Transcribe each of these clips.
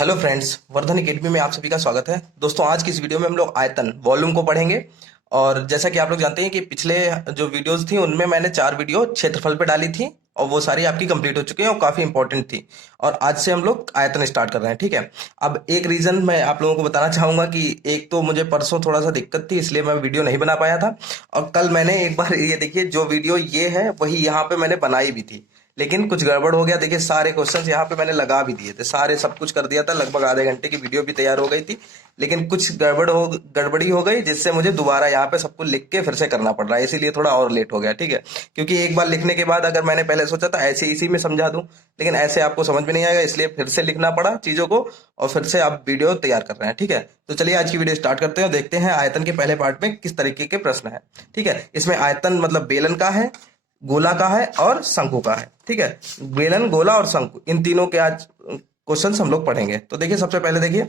Hello friends, Vardhan academy में आप सभी का स्वागत है। दोस्तों, आज की इस वीडियो में हम लोग आयतन वॉल्यूम को पढ़ेंगे। और जैसा कि आप लोग जानते हैं कि पिछले जो वीडियोस थी उनमें मैंने 4 वीडियो क्षेत्रफल पे डाली थी और वो सारी आपकी कंप्लीट हो चुकी हैं और काफ़ी इंपॉर्टेंट थी। और आज से हम लोग आयतन स्टार्ट कर रहे हैं, ठीक है। अब एक रीज़न मैं आप लोगों को बताना चाहूँगा कि एक तो मुझे परसों थोड़ा सा दिक्कत थी, इसलिए मैं वीडियो नहीं बना पाया था। और कल मैंने एक बार ये देखिए, जो वीडियो ये है वही यहाँ पे मैंने बनाई भी थी, लेकिन कुछ गड़बड़ हो गया। देखिए, सारे क्वेश्चंस यहाँ पे मैंने लगा भी दिए थे, सारे सब कुछ कर दिया था, लगभग आधे घंटे की वीडियो भी तैयार हो गई थी। लेकिन कुछ गड़बड़ी हो गई, जिससे मुझे दोबारा यहाँ पे सब कुछ लिख के फिर से करना पड़ रहा है, इसीलिए थोड़ा और लेट हो गया, ठीक है। क्योंकि एक बार लिखने के बाद अगर मैंने पहले सोचा था ऐसे इसी में समझा दूं, लेकिन ऐसे आपको समझ में नहीं आएगा, इसलिए फिर से लिखना पड़ा चीजों को और फिर से आप वीडियो तैयार कर रहे हैं, ठीक है। तो चलिए आज की वीडियो स्टार्ट करते हैं और देखते हैं आयतन के पहले पार्ट में किस तरीके के प्रश्न है, ठीक है। इसमें आयतन मतलब बेलन का है, गोला का है और शंकु का है, ठीक है। बेलन, गोला और शंकु, इन तीनों के आज क्वेश्चंस हम लोग पढ़ेंगे। तो देखिए, सबसे पहले देखिए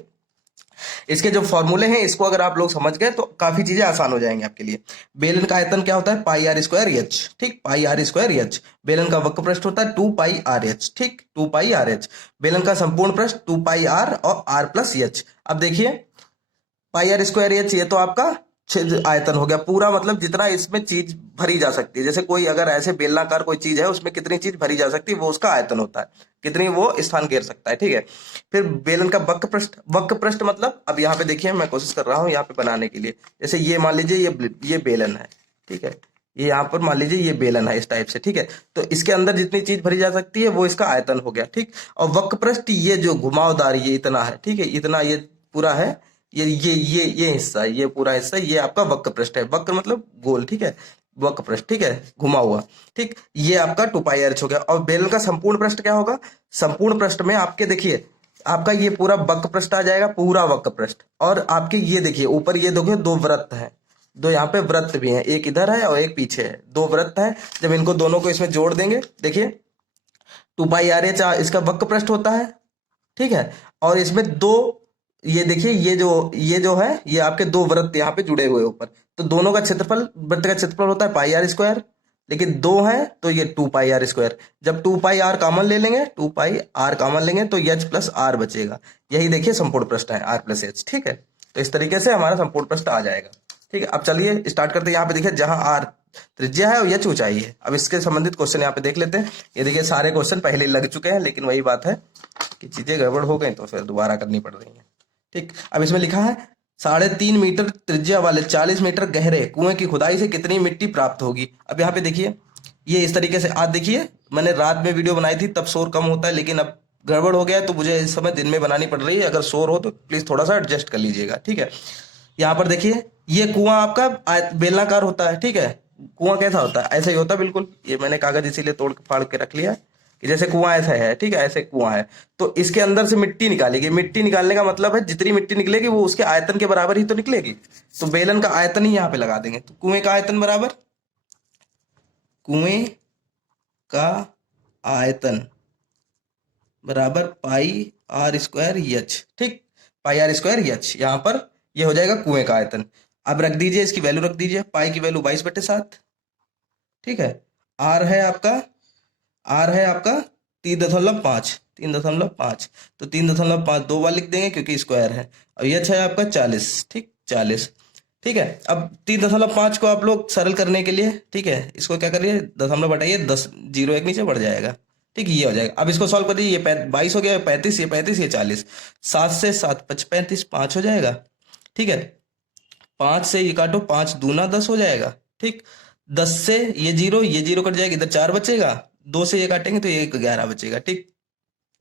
इसके जो फॉर्मूले हैं, इसको अगर आप लोग समझ गए तो काफी चीजें आसान हो जाएंगी आपके लिए। बेलन का आयतन क्या होता है? पाई आर स्क्वायर एच, ठीक, पाई आर स्क्वायर एच। बेलन का वक्र पृष्ठ होता है 2 पाई आर एच, ठीक, 2 पाई आर एच। बेलन का संपूर्ण पृष्ठ 2 पाई आर और आर प्लस एच। अब देखिए, पाई आर स्क्वायर एच, ये तो आपका छिद्र आयतन हो गया पूरा, मतलब जितना इसमें चीज भरी जा सकती है। जैसे कोई अगर ऐसे बेलनाकार कोई चीज है, उसमें कितनी चीज भरी जा सकती है, वो उसका आयतन होता है, कितनी वो स्थान घेर सकता है, ठीक है। फिर बेलन का वक्र पृष्ठ, वक्र पृष्ठ मतलब, अब यहाँ पे देखिए मैं कोशिश कर रहा हूँ यहाँ पे बनाने के लिए। जैसे ये मान लीजिए ये बेलन है, ठीक है। ये यहाँ पर मान लीजिए ये बेलन है इस टाइप से, ठीक है। तो इसके अंदर जितनी चीज भरी जा सकती है वो इसका आयतन हो गया, ठीक। और वक्र पृष्ठ ये जो घुमावदार ये इतना है, ठीक है, इतना ये पूरा है। ये हिस्सा, ये पूरा हिस्सा, ये आपका वक्र पृष्ठ है। वक्र मतलब गोल, ठीक है, वक्र पृष्ठ, ठीक है, घुमा हुआ, ठीक। ये आपका 2 पाई आर एच हो गया। और बेलन का संपूर्ण पृष्ठ क्या होगा? संपूर्ण पृष्ठ में आपके देखिए, आपका ये पूरा वक्र पृष्ठ आ जाएगा, पूरा वक्र पृष्ठ। और आपके ये देखिए ऊपर, ये देखिए दो वृत्त है, दो यहाँ पे वृत्त भी हैं, एक इधर है और एक पीछे है, दो वृत्त है। जब इनको दोनों को इसमें जोड़ देंगे, देखिए 2 पाई आर एच इसका वक्र पृष्ठ होता है, ठीक है। और इसमें दो, ये देखिए ये जो है, ये आपके दो वृत्त यहाँ पे जुड़े हुए ऊपर। तो दोनों का क्षेत्रफल, वृत्त का क्षेत्रफल होता है पाई आर स्क्वायर, लेकिन दो है तो ये 2 पाई आर स्क्वायर। जब 2 पाई आर कॉमन ले लेंगे, 2 पाई आर कॉमन लेंगे तो एच प्लस आर बचेगा। यही देखिए संपूर्ण पृष्ठ है, आर प्लस एच, ठीक है। तो इस तरीके से हमारा संपूर्ण पृष्ठ आ जाएगा, ठीक है। अब चलिए स्टार्ट करते हैं। यहाँ पे देखिए, जहां आर त्रिज्या है और एच ऊंचाई है। अब इसके संबंधित क्वेश्चन यहाँ पे देख लेते हैं। ये देखिए सारे क्वेश्चन पहले लग चुके हैं, लेकिन वही बात है कि चीजें गड़बड़ हो गई तो फिर दोबारा करनी पड़ रही है, ठीक। अब इसमें लिखा है 3.5 मीटर त्रिज्या वाले 40 मीटर गहरे कुएं की खुदाई से कितनी मिट्टी प्राप्त होगी। अब यहाँ पे देखिए, ये इस तरीके से, आज देखिए मैंने रात में वीडियो बनाई थी तब शोर कम होता है, लेकिन अब गड़बड़ हो गया है तो मुझे इस समय दिन में बनानी पड़ रही है। अगर शोर हो तो प्लीज थोड़ा सा एडजस्ट कर लीजिएगा, ठीक है। यहाँ पर देखिए, ये कुआं आपका बेलनाकार होता है, ठीक है। कुआं कैसा होता है? ऐसा ही होता है बिल्कुल। ये मैंने कागज इसीलिए तोड़ फाड़ के रख लिया कि जैसे कुआं ऐसा है, ठीक है, ऐसे कुआं है। तो इसके अंदर से मिट्टी निकालेगी। मिट्टी निकालने का मतलब है जितनी मिट्टी निकलेगी वो उसके आयतन के बराबर ही तो निकलेगी। तो बेलन का आयतन ही यहाँ पे लगा देंगे। तो कुएं का आयतन बराबर, कुएं का आयतन बराबर पाई आर स्क्वायर एच, ठीक, पाई आर स्क्वायर एच। यहाँ पर ये हो जाएगा कुएं का आयतन। अब रख दीजिए, इसकी वैल्यू रख दीजिए। पाई की वैल्यू 22/7, ठीक है। आर है आपका, आर है आपका 3.5, 3.5। तो 3.5 दो बार लिख देंगे क्योंकि स्क्वायर है। और एच है आपका 40, ठीक, 40, ठीक है। अब 3.5 को आप लोग सरल करने के लिए, ठीक है, इसको क्या करिए, दशमलव बढ़ाइए, 10 जीरो एक नीचे बढ़ जाएगा, ठीक, ये हो जाएगा। अब इसको सॉल्व करिए, ये 22 हो गया, 35, ये 35, ये 40, 7 से 7 35, 5 हो जाएगा, ठीक है। 5 से ये काटो, 5 दूना 10 हो जाएगा, ठीक। 10 से ये जीरो कट जाएगा, इधर 4 बचेगा। 2 से ये काटेंगे तो ये 11 बचेगा, ठीक।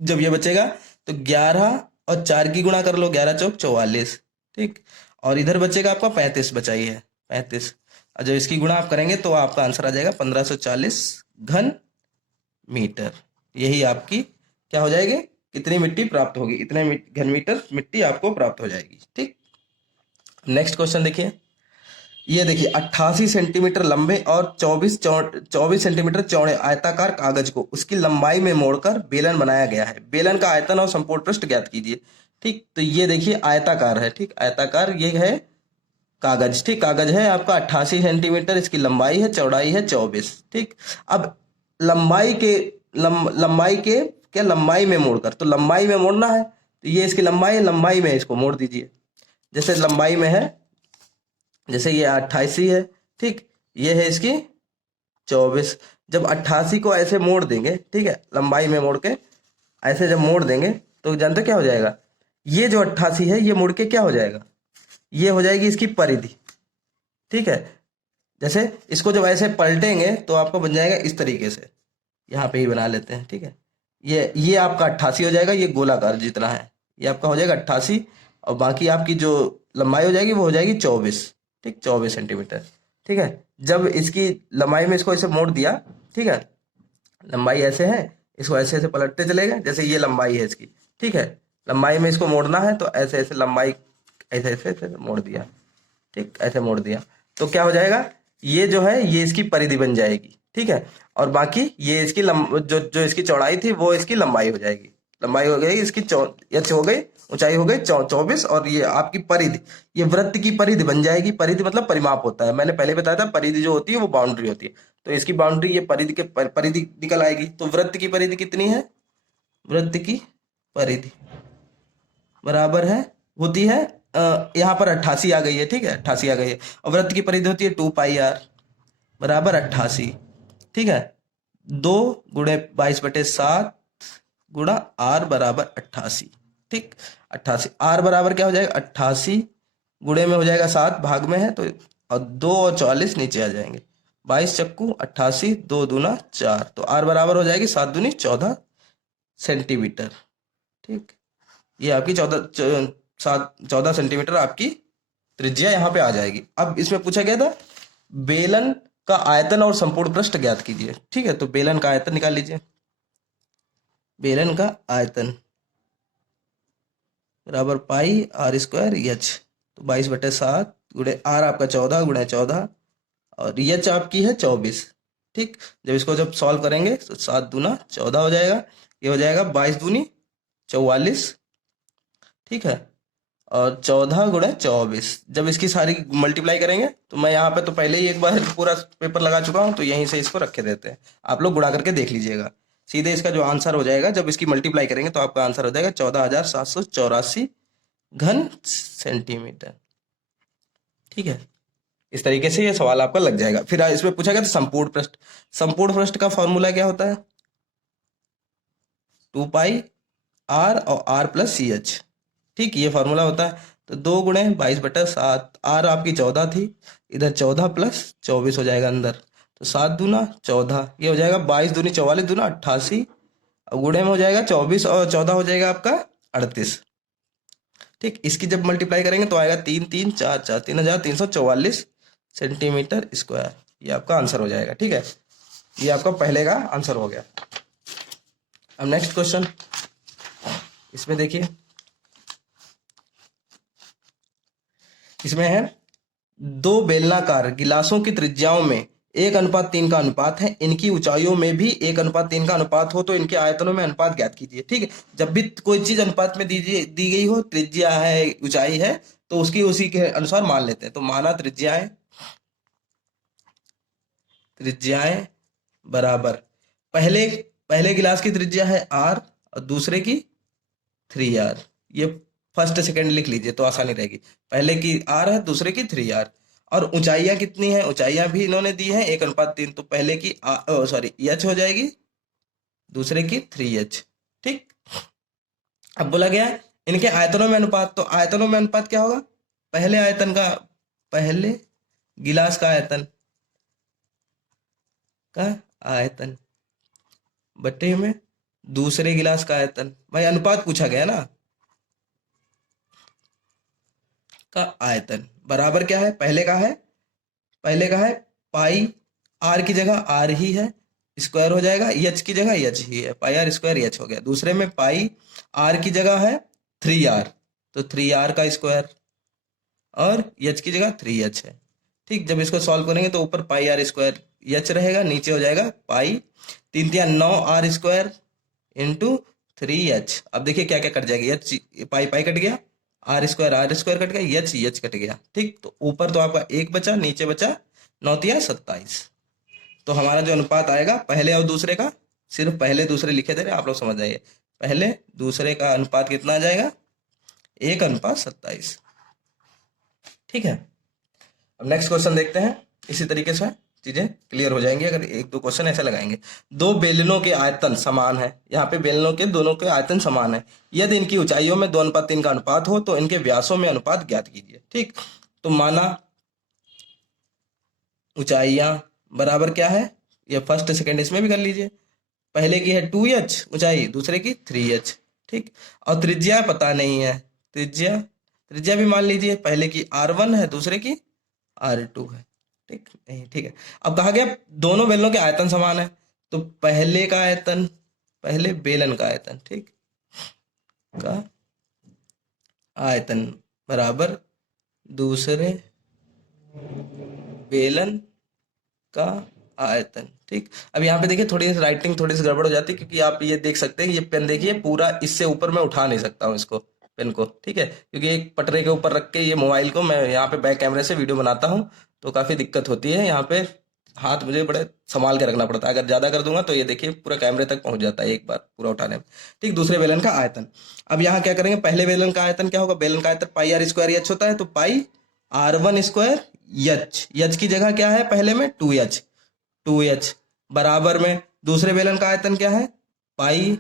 जब ये बचेगा तो 11 और 4 की गुणा कर लो, 11 चौक 44, ठीक। और इधर बचेगा आपका 35, बचाई है 35। और जब इसकी गुणा आप करेंगे तो आपका आंसर आ जाएगा 1540 घन मीटर। यही आपकी क्या हो जाएगी, कितनी मिट्टी प्राप्त होगी, इतने घन मीटर मिट्टी आपको प्राप्त हो जाएगी, ठीक। नेक्स्ट क्वेश्चन देखिए। ये देखिए 88 सेंटीमीटर लंबे और 24 सेंटीमीटर चौड़े आयताकार कागज को उसकी लंबाई में मोड़कर बेलन बनाया गया है। बेलन का आयतन और संपूर्ण पृष्ठ ज्ञात कीजिए, ठीक। तो ये देखिए आयताकार है, ठीक, आयताकार ये है कागज, ठीक। कागज है आपका 88 सेंटीमीटर, इसकी लंबाई है, चौड़ाई है 24, ठीक। अब लंबाई के क्या लंबाई में मोड़कर, तो लंबाई में मोड़ना है तो ये इसकी लंबाई है, लंबाई में इसको मोड़ दीजिए। जैसे लंबाई में है, जैसे ये 88 है, ठीक, ये है इसकी 24। जब 88 को ऐसे मोड़ देंगे, ठीक है, लंबाई में मोड़ के ऐसे जब मोड़ देंगे तो जानते क्या हो जाएगा, ये जो 88 है ये मुड़ के क्या हो जाएगा, ये हो जाएगी इसकी परिधि, ठीक है। जैसे इसको जब ऐसे पलटेंगे तो आपको बन जाएगा इस तरीके से, यहाँ पे ही बना लेते हैं, ठीक है। ये आपका 88 हो जाएगा, ये गोलाकार जितना है ये आपका हो जाएगा 88, और बाकी आपकी जो लंबाई हो जाएगी वो हो जाएगी 24, ठीक, 24 सेंटीमीटर, ठीक है। जब इसकी लंबाई में इसको ऐसे मोड़ दिया, ठीक है, लंबाई ऐसे है, इसको ऐसे ऐसे पलटते चले गए, जैसे ये लंबाई है इसकी, ठीक है, लंबाई में इसको मोड़ना है तो ऐसे ऐसे लंबाई ऐसे ऐसे ऐसे मोड़ दिया, ठीक, ऐसे मोड़ दिया तो क्या हो जाएगा, ये जो है ये इसकी परिधि बन जाएगी, ठीक है। और बाकी ये इसकी जो इसकी चौड़ाई थी वो इसकी लंबाई हो जाएगी, लंबाई हो गई इसकी एच हो गई, ऊंचाई हो गई 24, और ये आपकी परिधि, ये वृत्त की परिधि बन जाएगी। परिधि मतलब परिमाप होता है, मैंने पहले बताया था, परिधि जो होती है वो बाउंड्री होती है, तो इसकी बाउंड्री ये परिधि के परिधि निकल आएगी। तो वृत्त की परिधि कितनी है, वृत्त की परिधि बराबर है, होती है यहाँ पर 88 आ गई है, ठीक है, 88 आ गई है, और वृत्त की परिधि होती है 2πr बराबर 88, ठीक है। 2 गुणे 22/7 गुणा r बराबर 88, ठीक, 88 r बराबर क्या हो जाएगा 88 गुणे में हो जाएगा 7 भाग में है तो, और 2 और 44 नीचे आ जाएंगे, 22 चक्कू 88, 2 दूना 4, तो r बराबर हो जाएगी 7 दूनी 14 सेंटीमीटर, ठीक। ये आपकी 14 सेंटीमीटर आपकी त्रिज्या यहाँ पे आ जाएगी। अब इसमें पूछा गया था बेलन का आयतन और संपूर्ण पृष्ठ ज्ञात कीजिए, ठीक है, तो बेलन का आयतन निकाल लीजिए। बेलन का आयतन बराबर पाई r स्क्वायर एच, तो 22/7 गुणे r आपका 14 गुणे 14, और एच आपकी है 24, ठीक। जब इसको जब सॉल्व करेंगे तो 7 दूना 14 हो जाएगा, ये हो जाएगा 22 दूनी 44, ठीक है, और 14 गुणे 24। जब इसकी सारी मल्टीप्लाई करेंगे तो मैं यहाँ पे तो पहले ही एक बार पूरा पेपर लगा चुका हूँ, तो यहीं से इसको रखे देते हैं, आप लोग गुणा करके देख लीजिएगा। सीधे इसका जो आंसर हो जाएगा जब इसकी मल्टीप्लाई करेंगे तो आपका आंसर हो जाएगा 14,784 घन सेंटीमीटर, ठीक है। इस तरीके से ये सवाल आपका लग जाएगा। फिर इसमें पूछा गया था संपूर्ण पृष्ठ, संपूर्ण पृष्ठ का फॉर्मूला क्या होता है, 2πr और r+ch, ठीक, ये फॉर्मूला होता है। तो 2 गुणे 22/7, r आपकी 14 थी, इधर 14 + 24 हो जाएगा अंदर, तो 7 दूना 14, ये हो जाएगा 22 दूनी 44 दूना 88, और गुणे में हो जाएगा 24 और 14 हो जाएगा आपका 38, ठीक। इसकी जब मल्टीप्लाई करेंगे तो आएगा 3 3 4 4 3344 सेंटीमीटर स्क्वायर, ये आपका आंसर हो जाएगा, ठीक है। ये आपका पहले का आंसर हो गया। अब नेक्स्ट क्वेश्चन, इसमें देखिए, इसमें है 2 बेलनाकार गिलासों की त्रिज्याओं में 1:3 का अनुपात है, इनकी ऊंचाइयों में भी 1:3 का अनुपात हो तो इनके आयतनों में अनुपात ज्ञात कीजिए, ठीक है। जब भी कोई चीज अनुपात में दी गई हो, त्रिज्या है ऊंचाई है, तो उसकी उसी के अनुसार मान लेते हैं। तो माना त्रिज्याएं बराबर, पहले गिलास की त्रिज्या है r और दूसरे की 3r, ये फर्स्ट सेकंड लिख लीजिए तो आसानी रहेगी। पहले की r है, दूसरे की 3r, और ऊंचाइयां कितनी है, ऊंचाइयां भी इन्होंने दी है 1:3, तो पहले की h हो जाएगी, दूसरे की 3h, ठीक। अब बोला गया इनके आयतनों में अनुपात, तो आयतनों में अनुपात क्या होगा, पहले गिलास का आयतन बट्टे में दूसरे गिलास का आयतन, भाई अनुपात पूछा गया ना, का आयतन बराबर क्या है, पहले का है पाई, r की जगह r ही है, स्क्वायर हो जाएगा, h की जगह h ही है, पाई r स्क्वायर h हो गया। दूसरे में पाई r की जगह है 3r, तो 3r का स्क्वायर, और h की जगह 3h है, ठीक। जब इसको सॉल्व करेंगे तो ऊपर पाई r स्क्वायर h रहेगा, नीचे हो जाएगा पाई 3 3 9 r स्क्वायर इंटू 3h। अब देखिए क्या क्या कट जाएगी, h पाई कट गया, r स्क्वायर कट गया, h कट गया, ठीक। तो ऊपर तो आपका 1 बचा, नीचे बचा 9 × 27। तो हमारा जो अनुपात आएगा पहले और दूसरे का, सिर्फ पहले दूसरे लिखे थे, आप लोग समझ जाइए, पहले दूसरे का अनुपात कितना आ जाएगा, 1:27। ठीक है, अब नेक्स्ट क्वेश्चन देखते हैं। इसी तरीके से चीजें क्लियर हो जाएंगी अगर एक दो क्वेश्चन ऐसे लगाएंगे। दो बेलनों के आयतन समान है, यहाँ पे बेलनों के दोनों के आयतन समान है। यदि इनकी ऊंचाइयों में 2:3 का अनुपात हो तो इनके व्यासों में अनुपात ज्ञात कीजिए। ठीक, तो माना ऊंचाइयां बराबर क्या है, ये फर्स्ट सेकंड इसमें भी कर लीजिए। पहले की है 2h ऊंचाई, दूसरे की 3h। ठीक, और त्रिज्या पता नहीं है, त्रिज्या त्रिज्या भी मान लीजिए, पहले की r1 है, दूसरे की r2 है। ठीक नहीं, ठीक है। अब कहा गया दोनों बेलनों के आयतन समान है, तो पहले का आयतन, पहले बेलन का आयतन, ठीक, का आयतन बराबर दूसरे बेलन का आयतन। ठीक, अब यहाँ पे देखिए थोड़ी सी राइटिंग थोड़ी सी गड़बड़ हो जाती है, क्योंकि आप ये देख सकते हैं, ये पेन देखिए पूरा इससे ऊपर मैं उठा नहीं सकता हूँ इसको, पेन को। ठीक है, क्योंकि एक पटरे के ऊपर रख के ये मोबाइल को मैं यहाँ पे बैक कैमरे से वीडियो बनाता हूँ, तो काफी दिक्कत होती है। यहाँ पे हाथ मुझे बड़े संभाल के रखना पड़ता है, अगर ज्यादा कर दूंगा तो ये देखिए पूरा कैमरे तक पहुंच जाता है एक बार पूरा उठाने में। ठीक, दूसरे बेलन का आयतन। अब यहाँ क्या करेंगे, पहले बेलन का आयतन क्या होगा, बेलन का आयतन पाई आर स्क्वायर एच होता है, तो पाई r1 स्क्वायर एच, एच की जगह क्या है पहले में 2h बराबर में दूसरे बेलन का आयतन क्या है, पाई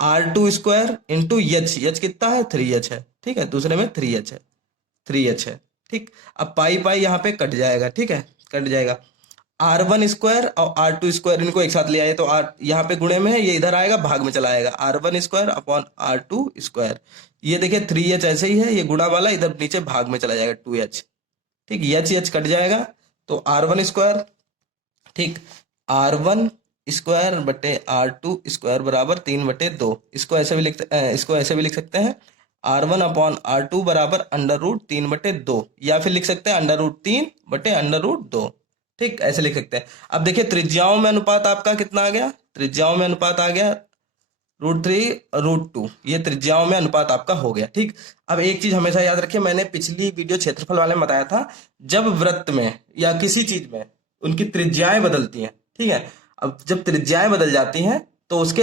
r2 स्क्वायर इंटू एच कितना है 3h है। ठीक है, दूसरे में 3h है। ठीक, अब पाई पाई यहाँ पे कट जाएगा। ठीक है, कट जाएगा। r1 स्क्वायर और r2 स्क्वायर इनको एक साथ ले आए तो r यहाँ पे गुणे में है, ये इधर आएगा भाग में चला आएगा, r1 square upon r2 square. ये देखिए 3h ऐसे ही है, ये गुणा वाला इधर नीचे भाग में चला जाएगा 2h। ठीक, एच कट जाएगा तो r1 स्क्वायर, ठीक, r1 स्क्वायर बटे r2 स्क्वायर बराबर 3/2। इसको ऐसे भी लिख सकते हैं r1 अपॉन r2 बराबर √3/2, या फिर लिख सकते हैं √3/√2। ठीक, ऐसे लिख सकते हैं। अब देखिए त्रिज्याओं में अनुपात आपका कितना आ गया, त्रिज्याओं में अनुपात आ गया √3 √2, ये त्रिज्याओं में अनुपात आपका हो गया। ठीक, अब एक चीज हमेशा याद रखिए, मैंने पिछली वीडियो क्षेत्रफल वाले में बताया था, जब वृत्त में या किसी चीज में उनकी त्रिज्याएं बदलती हैं, ठीक है, अब जब त्रिज्याएं बदल जाती हैं तो उसके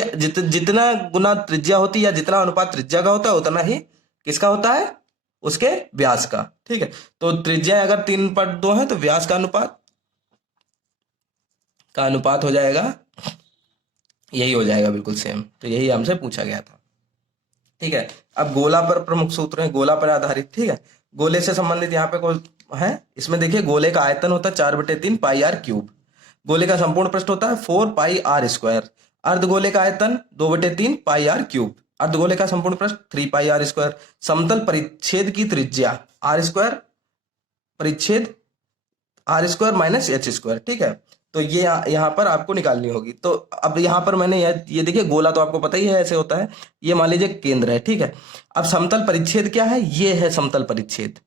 जितना गुना त्रिज्या होती है या जितना अनुपात त्रिज्या का होता है उतना ही किसका होता है, उसके व्यास का। ठीक है, तो त्रिज्या अगर 3/2 है तो व्यास का अनुपात हो जाएगा, यही हो जाएगा बिल्कुल सेम। तो यही हमसे पूछा गया था। ठीक है, अब गोला पर प्रमुख सूत्र है, गोला पर आधारित। ठीक है, गोले से संबंधित यहाँ पे कोई है, इसमें देखिए गोले का आयतन होता है 4/3 पाई आर क्यूब। गोले का संपूर्ण पृष्ठ होता है 4 पाई आर स्क्वायर। अर्धगोले का आयतन 2/3 पाई आर क्यूब। अर्धगोले का संपूर्ण पृष्ठ 3 पाई आर स्क्वायर। समतल परिच्छेद की त्रिज्या आर स्क्वायर, परिच्छेद R square minus H square. ठीक है, तो ये यहाँ पर आपको निकालनी होगी। तो अब यहाँ पर मैंने ये देखिए गोला तो आपको पता ही है ऐसे होता है, ये मान लीजिए केंद्र है। ठीक है, अब समतल परिच्छेद क्या है, ये है समतल परिच्छेद।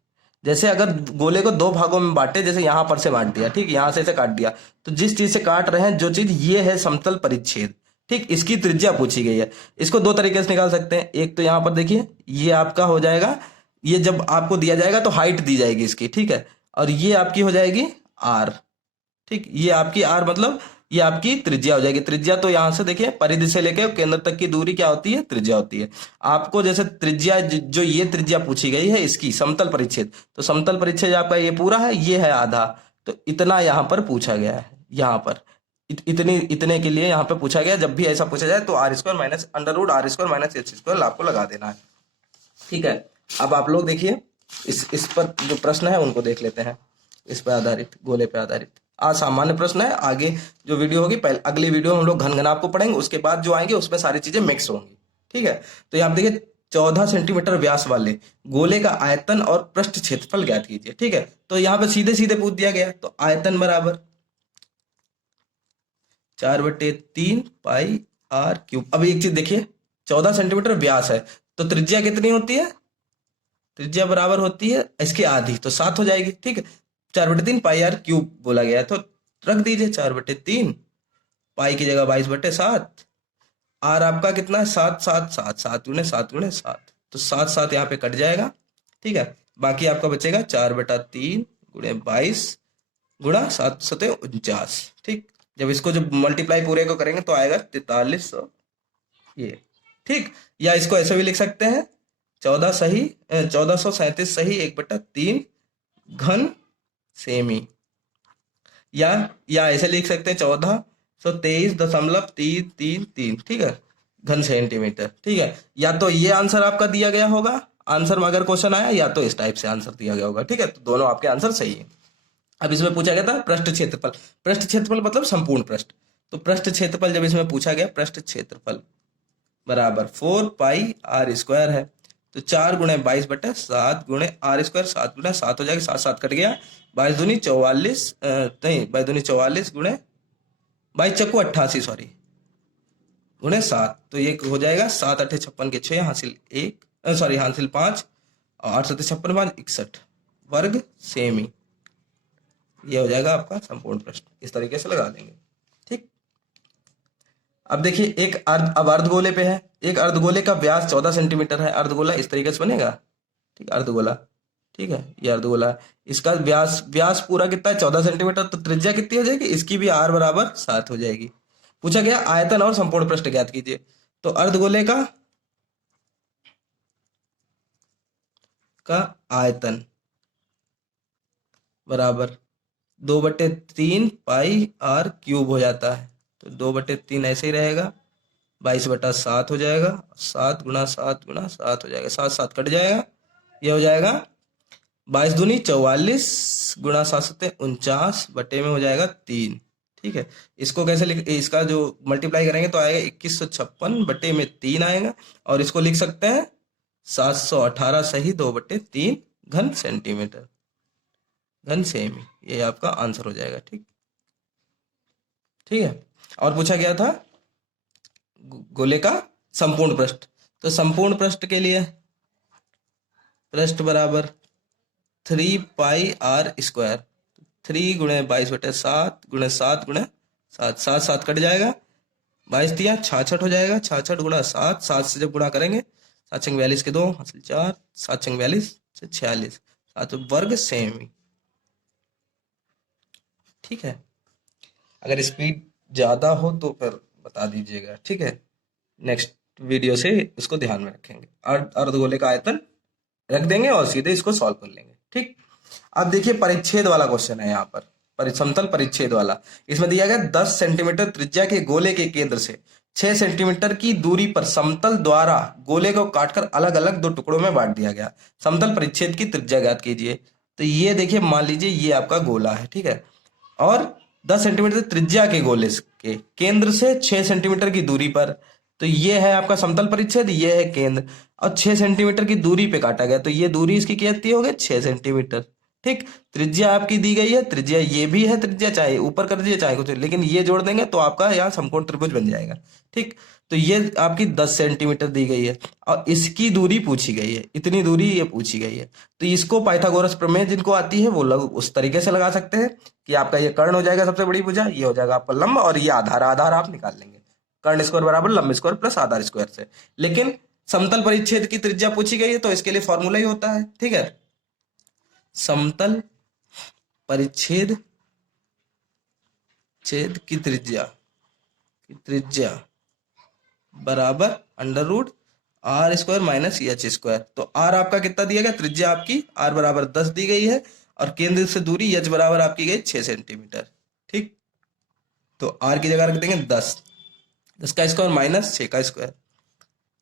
जैसे अगर गोले को दो भागों में बांटे, जैसे यहाँ पर से बांट दिया, ठीक, यहाँ से काट दिया, तो जिस चीज से काट रहे हैं जो चीज, ये है समतल परिच्छेद। ठीक, इसकी त्रिज्या पूछी गई है। इसको दो तरीके से निकाल सकते हैं। एक तो यहाँ पर देखिए ये आपका हो जाएगा, ये जब आपको दिया जाएगा तो हाइट दी जाएगी इसकी, ठीक है, और ये आपकी हो जाएगी आर। ठीक, ये आपकी आर मतलब ये आपकी त्रिज्या हो जाएगी। त्रिज्या तो यहां से देखिए परिधि से लेकर केंद्र तक की दूरी क्या होती है, त्रिज्या होती है। आपको जैसे त्रिज्या जो ये त्रिज्या पूछी गई है इसकी समतल परिच्छेद, तो समतल परिच्छेद आपका ये पूरा है, ये है आधा, तो इतना यहाँ पर पूछा गया है। यहाँ पर इतने के लिए यहाँ पे पूछा गया। जब भी ऐसा पूछा जाए तो r square minus √r square minus H square आपको लगा देना है। ठीक है, अब आप लोग देखिए इस पर जो प्रश्न है उनको देख लेते हैं। इस पर आधारित, गोले पे आधारित आज सामान्य प्रश्न है। आगे जो वीडियो होगी, पहले अगली वीडियो में हम लोग घनघनाभ को पढ़ेंगे, उसके बाद जो आएंगे उसमें सारी चीजें मिक्स होंगी। ठीक है, तो यहाँ देखिए 14 सेंटीमीटर व्यास वाले गोले का आयतन और पृष्ठ क्षेत्रफल ज्ञात कीजिए। ठीक है, तो यहाँ पे सीधे सीधे पूछ दिया गया, तो आयतन बराबर 4/3 पाई आर क्यूब। अब एक चीज देखिए, 14 सेंटीमीटर व्यास है तो त्रिज्या कितनी होती है, त्रिज्या बराबर होती है इसकी आधी, तो 7 हो जाएगी। ठीक है, 4/3 पाई आर क्यूब बोला गया है तो रख दीजिए 4/3, पाई की जगह 22/7, आर आपका कितना है 7 7 7 7 गुणे 7 गुणे 7, तो 7 7 यहाँ पे कट जाएगा। ठीक है, बाकी आपका बचेगा 4/3 गुणे 22 गुणा 7 7 49। ठीक, जब इसको जब मल्टीप्लाई पूरे को करेंगे तो आएगा 4300 ये। ठीक, या इसको ऐसे भी लिख सकते हैं 1437 सही 1/3 घन सेमी, या ऐसे लिख सकते हैं 1423.333, ठीक है, घन सेंटीमीटर। ठीक है, या तो ये आंसर आपका दिया गया होगा आंसर में अगर क्वेश्चन आया, या तो इस टाइप से आंसर दिया गया होगा। ठीक है, तो दोनों आपके आंसर सही है। अब इसमें पूछा गया था पृष्ठ क्षेत्रफल। पृष्ठ क्षेत्रफल मतलब संपूर्ण पृष्ठ। तो पृष्ठ क्षेत्रफल जब इसमें पूछा गया, पृष्ठ क्षेत्रफल बराबर 4πr² है, तो 4 गुणे 22/7 गुणे r², 7 गुणे 7 हो जाएगा, 7 7 कट गया, 22 दूनी 44, नहीं 22 दूनी 44 गुणे 22 चक्कू 88, सॉरी, गुणे 7, तो ये हो जाएगा 7 8 56 के 6 हासिल 1, सॉरी हासिल 5 और 8 7 56 5 61 वर्ग सेमी। ये हो जाएगा आपका संपूर्ण पृष्ठ। इस तरीके से लगा देंगे। ठीक, अब देखिए एक अब अर्धगोले पे है। एक अर्धगोले का व्यास 14 सेंटीमीटर है। अर्धगोला इस तरीके से बनेगा। ठीक, अर्धगोला, ठीक है, ये अर्धगोला है। इसका व्यास पूरा कितना है 14 सेंटीमीटर, तो त्रिज्या कितनी हो जाएगी इसकी भी r बराबर 7 हो जाएगी। पूछा गया आयतन और संपूर्ण पृष्ठ ज्ञात कीजिए। तो अर्धगोले का आयतन बराबर 2/3 पाई r क्यूब हो जाता है, तो 2/3 ऐसे ही रहेगा, 22/7 हो जाएगा, 7 गुणा 7 गुणा 7 हो जाएगा, 7 7 कट जाएगा, ये हो जाएगा 22 दूनी 44 गुणा 7 7 49 बटे में हो जाएगा 3। ठीक है, इसको कैसे लिख, इसका जो मल्टीप्लाई करेंगे तो आएगा 2156 बटे में 3 आएगा, और इसको लिख सकते हैं 718 सही 2/3 घन सेंटीमीटर घन सेमी। ये आपका आंसर हो जाएगा। ठीक, ठीक है। और पूछा गया था गोले का संपूर्ण पृष्ठ। तो संपूर्ण पृष्ठ के लिए पृष्ठ बराबर 3πr², 3 गुणे 22/7 गुणे 7 गुणे 7, 7 7 कट जाएगा, 22 दिया 66 हो जाएगा, 66 गुणा 7, 7 से जब गुणा करेंगे 7 6 42 के 2 हासिल 4, 7 6 42 से 46, 7 वर्ग सेमी। ठीक है, अगर स्पीड ज्यादा हो तो फिर बता दीजिएगा। ठीक है, नेक्स्ट वीडियो से इसको ध्यान में रखेंगे। अर्धगोले का आयतन रख देंगे और सीधे इसको सॉल्व कर लेंगे। ठीक, अब देखिए परिच्छेद वाला क्वेश्चन है यहाँ पर, समतल परिच्छेद वाला। इसमें दिया गया 10 सेंटीमीटर त्रिज्या के गोले के केंद्र से 6 सेंटीमीटर की दूरी पर समतल द्वारा गोले को काटकर अलग अलग 2 टुकड़ों में बांट दिया गया। समतल परिच्छेद की त्रिज्या ज्ञात कीजिए। तो ये देखिए, मान लीजिए ये आपका गोला है, ठीक है, और 10 सेंटीमीटर त्रिज्या के गोले के केंद्र से 6 सेंटीमीटर की दूरी पर, तो ये है आपका समतल परिच्छेद, ये है केंद्र, और 6 सेंटीमीटर की दूरी पे काटा गया, तो ये दूरी इसकी कितनी हो गई 6 सेंटीमीटर। ठीक, त्रिज्या आपकी दी गई है, त्रिज्या ये भी है, त्रिज्या चाहे ऊपर कर दीजिए चाहे कुछ, लेकिन ये जोड़ देंगे तो आपका यहाँ समकोण त्रिभुज बन जाएगा। ठीक, तो ये आपकी 10 सेंटीमीटर दी गई है और इसकी दूरी पूछी गई है, इतनी दूरी ये पूछी गई है। तो इसको पाइथागोरस प्रमेय जिनको आती है वो लोग उस तरीके से लगा सकते हैं कि आपका ये कर्ण हो जाएगा सबसे बड़ी भुजा, ये हो जाएगा आपका लंब, और ये आधार आप निकाल लेंगे, कर्ण स्क्वायर बराबर लंब स्क्वायर प्लस आधार स्क्वायर से। लेकिन समतल परिच्छेद की त्रिज्या पूछी गई है तो इसके लिए फॉर्मूला ही होता है। ठीक है, समतल परिच्छेद की त्रिज्या बराबर √r² माइनस h²। तो r आपका कितना दिया गया, त्रिज्या आपकी r बराबर 10 दी गई है और केंद्र से दूरी h बराबर आपकी गई 6 सेंटीमीटर। ठीक, तो r की जगह रख देंगे 10 का स्क्वायर माइनस 6 का स्क्वायर,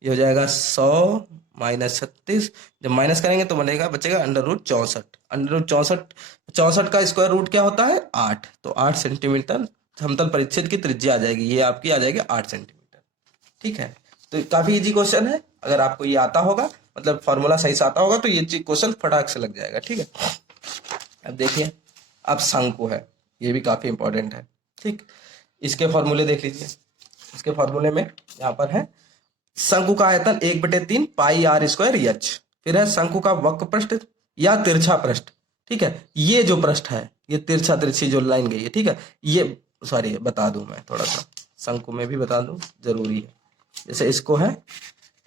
ये हो जाएगा 100 माइनस 36, जब माइनस करेंगे तो बनेगा बचेगा √64। √64 का स्क्वायर रूट क्या होता है 8, तो 8 सेंटीमीटर समतल परिच्छेद की त्रिज्या आ जाएगी, ये आपकी आ जाएगी 8 सेंटीमीटर। ठीक है, तो काफी इजी क्वेश्चन है, अगर आपको ये आता होगा, मतलब फॉर्मूला सही से आता होगा तो ये क्वेश्चन फटाक से लग जाएगा। ठीक है, अब देखिए, अब शंकु है, ये भी काफी इंपॉर्टेंट है। ठीक, इसके फॉर्मूले देख लीजिए। इसके फॉर्मूले में यहाँ पर है शंकु का आयतन 1/3 πr², h। फिर है शंकु का वक्र पृष्ठ या तिरछा पृष्ठ। ठीक है, ये जो पृष्ठ है, ये तिरछी जो लाइन गई है, ठीक है, ये सॉरी बता दूं मैं थोड़ा सा, शंकु में भी बता दूं, जरूरी है। जैसे इसको है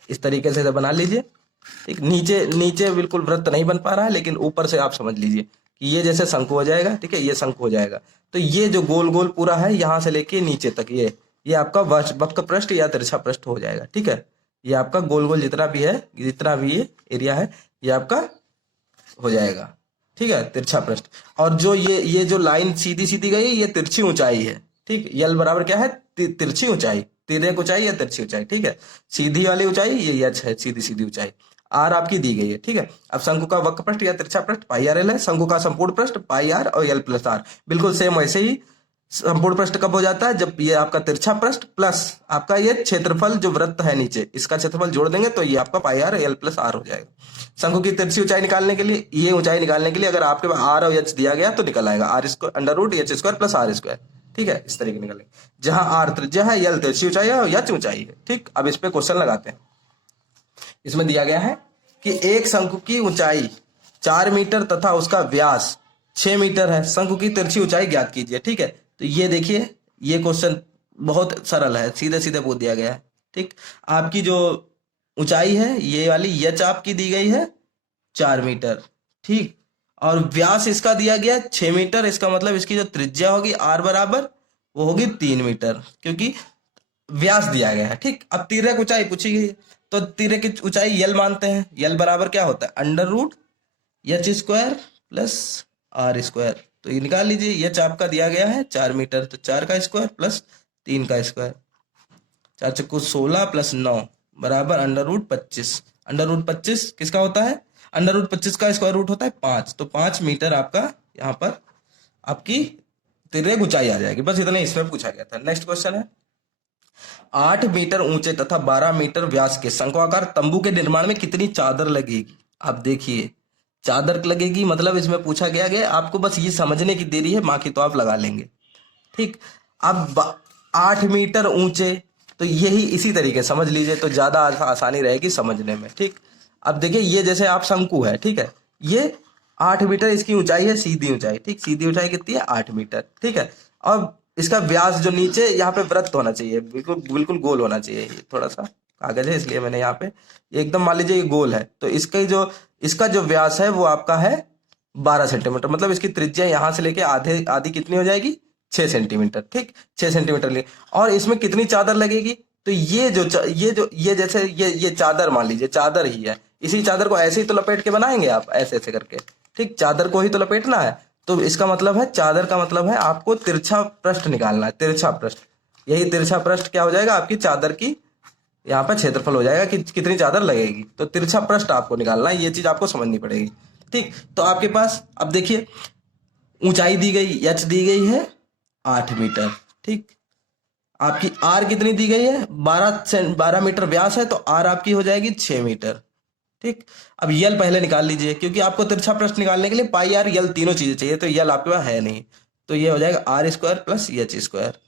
इस तरीके से बना लीजिए। ठीक, नीचे बिल्कुल वृत्त नहीं बन पा रहा है, लेकिन ऊपर से आप समझ लीजिए कि ये जैसे शंकु हो जाएगा। ठीक है, ये शंकु हो जाएगा, तो ये जो गोल गोल पूरा है यहाँ से लेके नीचे तक, ये आपका वक्र पृष्ठ या तिरछा पृष्ठ हो जाएगा। ठीक है, ये आपका गोल गोल जितना भी है, जितना भी ये एरिया है, ये आपका हो जाएगा। ठीक है, तिरछा पृष्ठ। और जो ये जो लाइन सीधी सीधी गई, ये तिरछी ऊंचाई है। ठीक, यल बराबर क्या है, तिरछी ऊंचाई, तिर्यक ऊंचाई या तिरछी ऊंचाई। ठीक है, सीधी वाली ऊंचाई ये यच है, सीधी सीधी ऊंचाई। आर आपकी दी गई है। ठीक है, अब शंकु का वक्र पृष्ठ या तिरछा पृष्ठ पाई आर एल है, शंकु का संपूर्ण पृष्ठ पाई आर और एल प्लस आर। बिल्कुल सेम वैसे ही संपूर्ण पृष्ठ कब हो जाता है, जब ये आपका तिरछा पृष्ठ प्लस आपका ये क्षेत्रफल जो वृत्त है नीचे, इसका क्षेत्रफल जोड़ देंगे तो ये आपका पाई आर एल प्लस आर हो जाएगा। शंकु की तिरछी ऊंचाई निकालने के लिए, ये ऊंचाई निकालने के लिए अगर आपके पास आर और एच दिया गया तो निकल आएगा R square under root H square plus R square. ठीक है, इस तरीके निकलेंगे। जहां आर त्रिज्या है, यल तिरछी ऊंचाई है और एच ऊंचाई है। ठीक, अब इस पे क्वेश्चन लगाते हैं। इसमें दिया गया है कि एक शंकु की ऊंचाई 4 मीटर तथा उसका व्यास 6 मीटर है, शंकु की तिरछी ऊंचाई ज्ञात कीजिए। ठीक है, तो ये देखिए, ये क्वेश्चन बहुत सरल है, सीधे सीधे पूछ दिया गया है। ठीक, आपकी जो ऊंचाई है ये वाली यच आपकी दी गई है 4 मीटर। ठीक, और व्यास इसका दिया गया 6 मीटर। इसका मतलब इसकी जो त्रिज्या होगी आर बराबर वो होगी 3 मीटर, क्योंकि व्यास दिया गया है। ठीक, अब तिर्यक ऊंचाई पूछी गई, तो तिर्यक की ऊंचाई यल मानते हैं। यल बराबर क्या होता है, under root H square plus R square. तो ये निकाल लीजिए, एच आपका दिया गया है 4 मीटर, तो 4 का स्क्वायर प्लस 3 का स्क्वायर, 4 चक्कू 16 प्लस 9 बराबर अंडर रूट 25। अंडर रूट 25 किसका होता है, अंडर रूट 25 का स्क्वायर रूट होता है 5। तो 5 मीटर आपका यहाँ पर आपकी तिर्यक ऊंचाई आ जाएगी। बस इतना इसमें पूछा गया था। नेक्स्ट क्वेश्चन है, 8 मीटर ऊंचे तथा 12 मीटर व्यास के शंक्वाकार तंबू के निर्माण में कितनी चादर लगेगी। आप देखिए, चादर लगेगी मतलब इसमें पूछा गया आपको बस ये समझने की देरी है, बाकी तो आप लगा लेंगे। ठीक, अब 8 मीटर ऊंचे, तो यही इसी तरीके समझ लीजिए तो ज्यादा आसानी रहेगी समझने में। ठीक, अब देखिए, ये जैसे आप शंकु है, ठीक है, ये 8 मीटर इसकी ऊंचाई है, सीधी ऊंचाई। ठीक, सीधी ऊंचाई कितनी है, 8 मीटर। ठीक है, अब इसका व्यास जो नीचे यहाँ पे वृत्त होना चाहिए, बिल्कुल बिल्कुल गोल होना चाहिए। ये थोड़ा सा कागज है इसलिए मैंने यहाँ पे एकदम, मान लीजिए ये गोल है, तो इसका जो व्यास है वो आपका है 12 सेंटीमीटर। मतलब इसकी त्रिज्या यहाँ से लेके आधी कितनी हो जाएगी, 6 सेंटीमीटर। ठीक, 6 सेंटीमीटर ले, और इसमें कितनी चादर लगेगी, तो ये जैसे ये चादर मान लीजिए चादर ही है, इसी चादर को ऐसे ही तो लपेट के बनाएंगे आप, ऐसे ऐसे करके। ठीक, चादर को ही तो लपेटना है, तो इसका मतलब है चादर का मतलब है आपको तिरछा पृष्ठ निकालना है, तिरछा पृष्ठ। यही तिरछा पृष्ठ क्या हो जाएगा, आपकी चादर की यहाँ पर क्षेत्रफल हो जाएगा कि कितनी चादर लगेगी। तो तिरछा पृष्ठ आपको निकालना है, ये चीज आपको समझनी पड़ेगी। ठीक, तो आपके पास अब देखिए, ऊंचाई दी गई एच दी गई है 8 मीटर। ठीक, आपकी आर कितनी दी गई है, 12 मीटर व्यास है, तो आर आपकी हो जाएगी 6 मीटर। ठीक, अब यल पहले निकाल लीजिए, क्योंकि आपको तिरछा पृष्ठ निकालने के लिए पाई आर यल तीनों चीजें चाहिए, तो यल आपके पास है नहीं, तो ये हो जाएगा R square plus H square.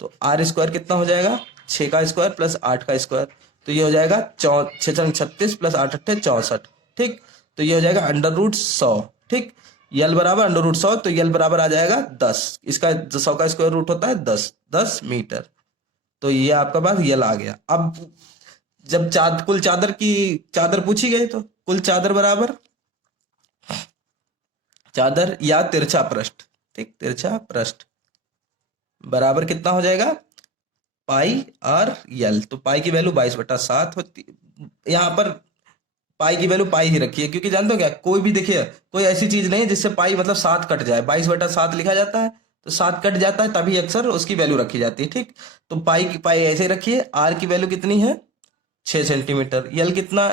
तो आर स्क्वायर कितना हो जाएगा, 6 का स्क्वायर प्लस 8 का स्क्वायर, तो ये हो जाएगा 6 36 प्लस 8 8 64। ठीक, तो ये हो जाएगा अंडर रूट 100। ठीक, यल बराबर अंडर रूट 100, तो यल बराबर आ जाएगा 10। इसका 100 का स्क्वायर रूट होता है 10 मीटर। तो ये आपका पास यल आ गया। अब जब कुल चादर की चादर पूछी गई, तो कुल चादर बराबर चादर या तिरछा पृष्ठ। ठीक, तिरछा पृष्ठ बराबर कितना हो जाएगा, पाई आर यल। तो पाई की वैल्यू 22/7 होती है। यहाँ पर पाई की वैल्यू पाई ही रखी है, क्योंकि जानते हो क्या, कोई भी देखिए, कोई ऐसी चीज नहीं है जिससे पाई मतलब 7 कट जाए। 22/7 लिखा जाता है, तो 7 कट जाता है, तभी अक्सर उसकी वैल्यू रखी जाती है। ठीक, तो पाई ऐसे ही रखिए। आर की वैल्यू कितनी है, 6 सेंटीमीटर। यल कितना,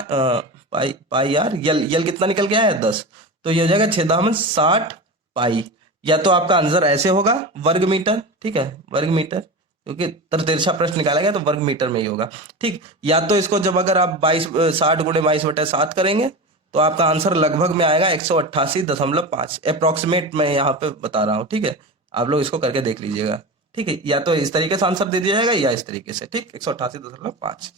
पाई आर यल कितना निकल गया है, 10। तो ये हो जाएगा 6×60 पाई। या तो आपका आंसर ऐसे होगा, वर्ग मीटर। ठीक है, वर्ग मीटर, क्योंकि तिरछा प्रश्न निकाला गया तो वर्ग मीटर में ही होगा। ठीक, या तो इसको जब अगर आप 60 × 22/7 करेंगे तो आपका आंसर लगभग में आएगा 188.5 अप्रोक्सीमेट, मैं यहाँ पे बता रहा हूँ। ठीक है, आप लोग इसको करके देख लीजिएगा। ठीक है, या तो इस तरीके से आंसर दे दिया जाएगा या इस तरीके से। ठीक, 188.5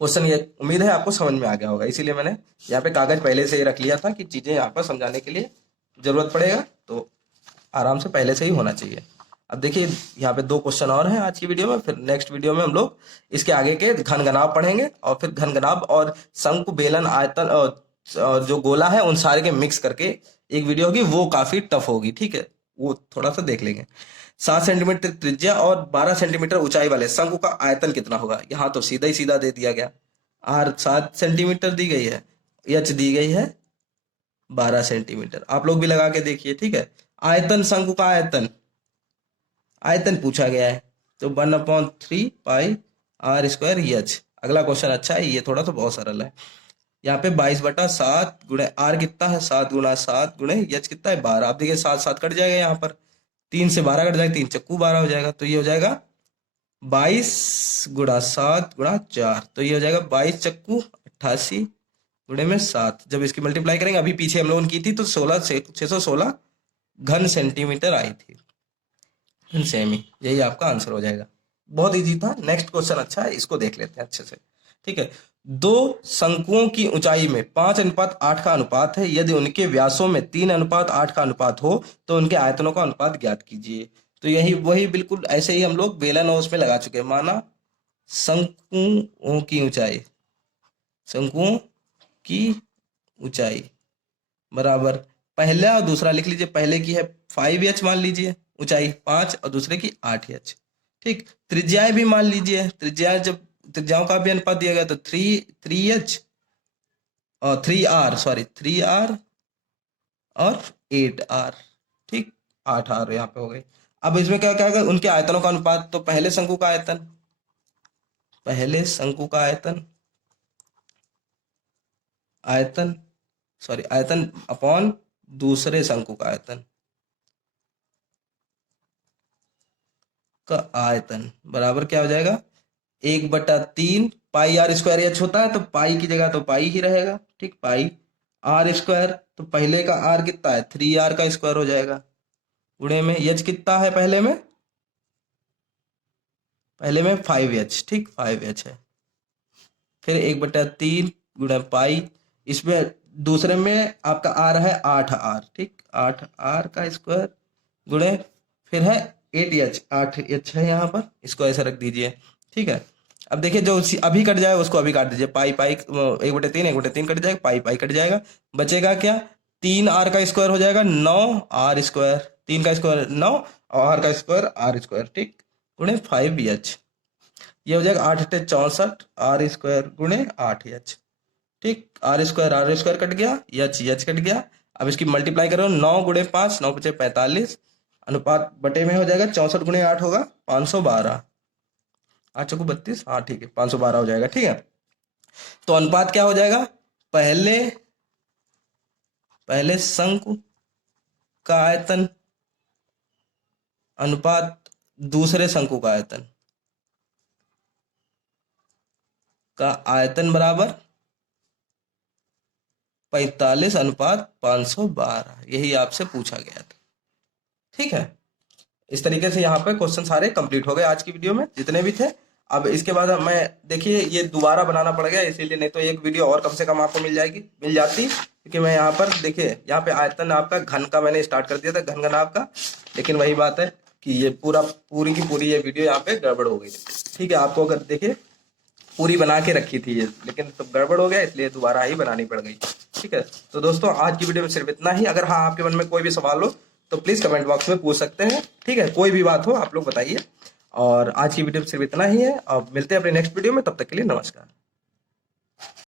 क्वेश्चन। ये उम्मीद है आपको समझ में आ गया होगा, इसीलिए मैंने यहाँ पे कागज पहले से ही रख लिया था कि चीजें यहाँ पर समझाने के लिए जरूरत पड़ेगा तो आराम से पहले से ही होना चाहिए। अब देखिए, यहाँ पे 2 क्वेश्चन और हैं आज की वीडियो में। फिर नेक्स्ट वीडियो में हम लोग इसके आगे के घन घनाभ पढ़ेंगे, और फिर घन घनाभ और शंकु बेलन आयतन और जो गोला है उन सारे के मिक्स करके एक वीडियो होगी, वो काफी टफ होगी। ठीक है, वो थोड़ा सा देख लेंगे। 7 सेंटीमीटर त्रिज्या और 12 सेंटीमीटर ऊंचाई वाले शंकु का आयतन कितना होगा। यहाँ तो सीधा ही सीधा दे दिया गया। आर 7 सेंटीमीटर दी गई है, एच दी गई है 12 सेंटीमीटर। आप लोग भी लगा के देखिए, ठीक है। आयतन, शंकु का आयतन, आयतन पूछा गया है तो 1/3 पाई आर स्क्वायर एच। अगला क्वेश्चन अच्छा है, ये थोड़ा तो बहुत सरल है। यहाँ पे 22/7 गुणे आर कितना है 7 गुणा 7 गुणे एच कितना है 12। आप देखिए 7 7 कट जाएगा, यहाँ पर 3 से 12 कट जाएगा, 3 चक्कू 12 हो जाएगा, तो ये हो जाएगा 22 गुणा 7 गुणा 4, तो ये हो जाएगा 22 चक्कू 88 गुणे में 7। जब इसकी मल्टीप्लाई करेंगे, अभी पीछे हम लोगों ने की थी तो 616 घन सेंटीमीटर आई थी, घन सेमी। यही आपका आंसर हो जाएगा। बहुत इजी था। नेक्स्ट क्वेश्चन अच्छा है, इसको देख लेते हैं अच्छे से, ठीक है। दो शंकुओं की ऊंचाई में 5:8 का अनुपात है। यदि उनके व्यासों में 3:8 का अनुपात हो तो उनके आयतनों का अनुपात ज्ञात कीजिए। तो यही वही बिल्कुल ऐसे ही हम लोग बेलन और उसमें लगा चुके हैं। माना शंकुओं की ऊंचाई, शंकुओं की ऊंचाई बराबर, पहला और दूसरा लिख लीजिए। पहले की है 5h मान लीजिए ऊंचाई 5, और दूसरे की 8h, ठीक। त्रिज्याएं भी मान लीजिए, त्रिज्याएं जब त्रिज्याओं का भी अनुपात दिया गया तो 3h और 3r और 8r, ठीक। 8r यहाँ पे हो गई। अब इसमें क्या क्या है, उनके आयतनों का अनुपात। तो पहले शंकु का आयतन, पहले शंकु का आयतन, आयतन अपॉन दूसरे शंकु का आयतन का आयतन बराबर क्या हो जाएगा 1/3 पाई आर स्क्वायर एच होता है, तो पाई की जगह तो पाई ही रहेगा, ठीक। पाई आर स्क्वायर, तो पहले का आर कितना है 3r का स्क्वायर हो जाएगा, गुणे में एच कितना है पहले में 5h, ठीक। 5h है, फिर 1/3 गुणे पाई, इसमें दूसरे में आपका आर है 8r, ठीक। 8r का स्क्वायर गुणे, फिर है 8h है यहाँ पर, इसको ऐसे रख दीजिए, ठीक है। अब देखिए जो अभी कट जाए उसको अभी काट दीजिए। पाई 1/3 कट जाएगा, पाई कट जाएगा, बचेगा क्या 3r का स्क्वायर हो जाएगा 9r स्क्वायर, 3 का स्क्वायर 9 और r का स्क्वायर r स्क्वायर, ठीक, गुणे 5h। ये हो जाएगा 8×8 64 r स्क्वायर गुणे 8h, ठीक। आर स्क्वायर कट गया, एच कट गया। अब इसकी मल्टीप्लाई करो, 9 गुणे 5, 9 × 5 = 45, अनुपात बटे में हो जाएगा 64 गुणे 8 होगा 512, 8 × 32, हाँ ठीक है 512 हो जाएगा, ठीक है। तो अनुपात क्या हो जाएगा, पहले शंकु का आयतन अनुपात दूसरे शंकु का आयतन बराबर 45:512। यही आपसे पूछा गया था, ठीक है। इस तरीके से यहाँ पे क्वेश्चन सारे कंप्लीट हो गए आज की वीडियो में, जितने भी थे। अब इसके बाद मैं देखिए ये दोबारा बनाना पड़ गया इसीलिए, नहीं तो एक वीडियो और कम से कम आपको मिल जाती, क्योंकि मैं यहाँ पर देखिए यहाँ पे आयतन आपका घन का मैंने स्टार्ट कर दिया था, घन आपका। लेकिन वही बात है कि ये पूरी की पूरी ये वीडियो यहाँ पे गड़बड़ हो गई, ठीक है। आपको अगर देखिए पूरी बना के रखी थी ये, लेकिन तो गड़बड़ हो गया इसलिए दोबारा ही बनानी पड़ गई, ठीक है। तो दोस्तों आज की वीडियो में सिर्फ इतना ही। अगर हाँ आपके मन में कोई भी सवाल हो तो प्लीज कमेंट बॉक्स में पूछ सकते हैं, ठीक है। कोई भी बात हो आप लोग बताइए। और आज की वीडियो में सिर्फ इतना ही है। अब मिलते हैं अपने नेक्स्ट वीडियो में, तब तक के लिए नमस्कार।